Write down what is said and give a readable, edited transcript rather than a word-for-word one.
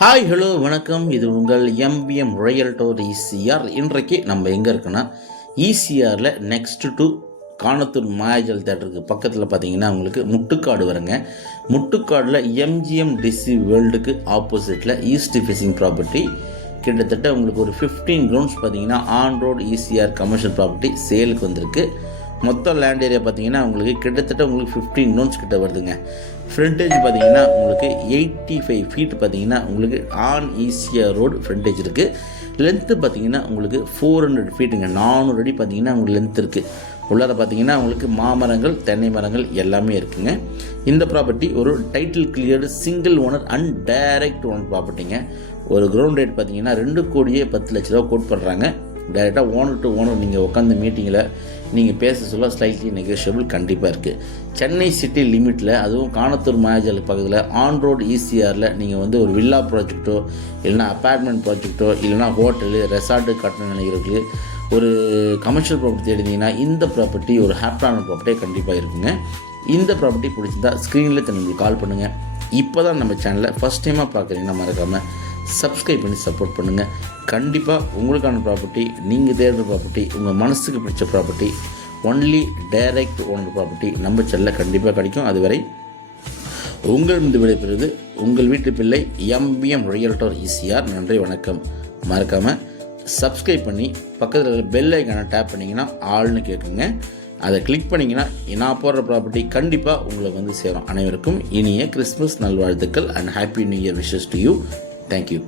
Hi hello வணக்கம். இது உங்கள் எம்பிஎம் ரியல்டோர் ஈசிஆர். இன்றைக்கு நம்ம எங்கே இருக்குன்னா ஈசிஆரில் நெக்ஸ்ட் டு காணத்தூர் மாயாஜல் தேட்டருக்கு பக்கத்தில் பார்த்தீங்கன்னா உங்களுக்கு முட்டுக்காடு வருங்க. முட்டுக்காடில் எம்ஜிஎம் டிசி வேர்ல்டுக்கு ஆப்போசிட்டில் ஈஸ்ட் ஃபேசிங் ப்ராப்பர்ட்டி கிட்டத்தட்ட உங்களுக்கு ஒரு 15 கிரவுண்ட்ஸ் பார்த்தீங்கன்னா on road ECR commercial property சேலுக்கு வந்திருக்கு. மொத்த லேண்ட் ஏரியா பார்த்தீங்கன்னா உங்களுக்கு கிட்டத்தட்ட உங்களுக்கு 15 கிரவுண்ட்ஸ் கிட்ட வருதுங்க. ஃப்ரண்டேஜ் பார்த்தீங்கன்னா உங்களுக்கு 85 ஃபீட் பார்த்தீங்கன்னா உங்களுக்கு ஆன் ஈசிஆர் ரோடு ஃப்ரண்டேஜ் இருக்குது. லென்த்து பார்த்தீங்கன்னா உங்களுக்கு 400 ஃபீட்டுங்க. 400 அடி பார்த்தீங்கன்னா உங்களுக்கு லென்த் இருக்குது. உள்ளார பார்த்தீங்கன்னா உங்களுக்கு மாமரங்கள் தென்னை மரங்கள் எல்லாமே இருக்குங்க. இந்த ப்ராப்பர்ட்டி ஒரு title cleared single owner and direct owner ப்ராப்பர்ட்டிங்க. ஒரு கிரவுண்ட் ரேட் பார்த்தீங்கன்னா 2,10,00,000 கோட் பண்ணுறாங்க. டைரெக்டாக ஓனர் டு ஓனர் நீங்கள் உட்காந்து மீட்டிங்கில் நீங்கள் பேச சொல்ல ஸ்லைட்லி நெகோஷியபிள் கண்டிப்பாக இருக்குது. சென்னை சிட்டி லிமிட்டில், அதுவும் காணத்தூர் மாயாஜல் பக்கத்தில் ஆன் ரோடு ஈசிஆரில் நீங்கள் வந்து ஒரு வில்லா ப்ராஜெக்ட்டோ இல்லைனா அப்பார்ட்மெண்ட் ப்ராஜெக்ட்டோ இல்லைனா ஹோட்டலு ரெசார்ட்டு கட்டணம் நினைக்கிறதுக்கு ஒரு கமர்ஷியல் ப்ராப்பர்ட்டி எடுத்தீங்கன்னா இந்த ப்ராப்பர்ட்டி ஒரு ஹாப்பியான ப்ராப்பர்ட்டியே கண்டிப்பாக இருக்குங்க. இந்த ப்ராப்பர்ட்டி பிடிச்சிருந்தா ஸ்க்ரீனில் தண்ணி கால் பண்ணுங்கள். இப்போ தான் நம்ம சேனலை ஃபஸ்ட் டைமாக பார்க்குறீங்கன்னா மறக்காமல் சப்ஸ்கிரைப் பண்ணி சப்போர்ட் பண்ணுங்கள். கண்டிப்பாக உங்களுக்கான ப்ராப்பர்ட்டி, நீங்கள் தேடுற ப்ராப்பர்ட்டி, உங்கள் மனசுக்கு பிடிச்ச property, only direct owner property நம்ம சேனலில் கண்டிப்பாக கிடைக்கும். அதுவரை உங்களிருந்து விடைபெறுவது உங்கள் வீட்டு பிள்ளை எம்பிஎம் ரியல்டோர் ஈசிஆர். நன்றி, வணக்கம். மறக்காமல் சப்ஸ்கிரைப் பண்ணி பக்கத்தில் இருக்கிற பெல் ஐக்கானை டேப் பண்ணிங்கன்னா ஆள்னு கேட்குங்க. அதை கிளிக் பண்ணிங்கன்னா நான் போடுற ப்ராப்பர்ட்டி கண்டிப்பாக உங்களுக்கு வந்து சேரும். அனைவருக்கும் இனிய கிறிஸ்மஸ் நல்வாழ்த்துக்கள் and happy new year wishes to you. Thank you.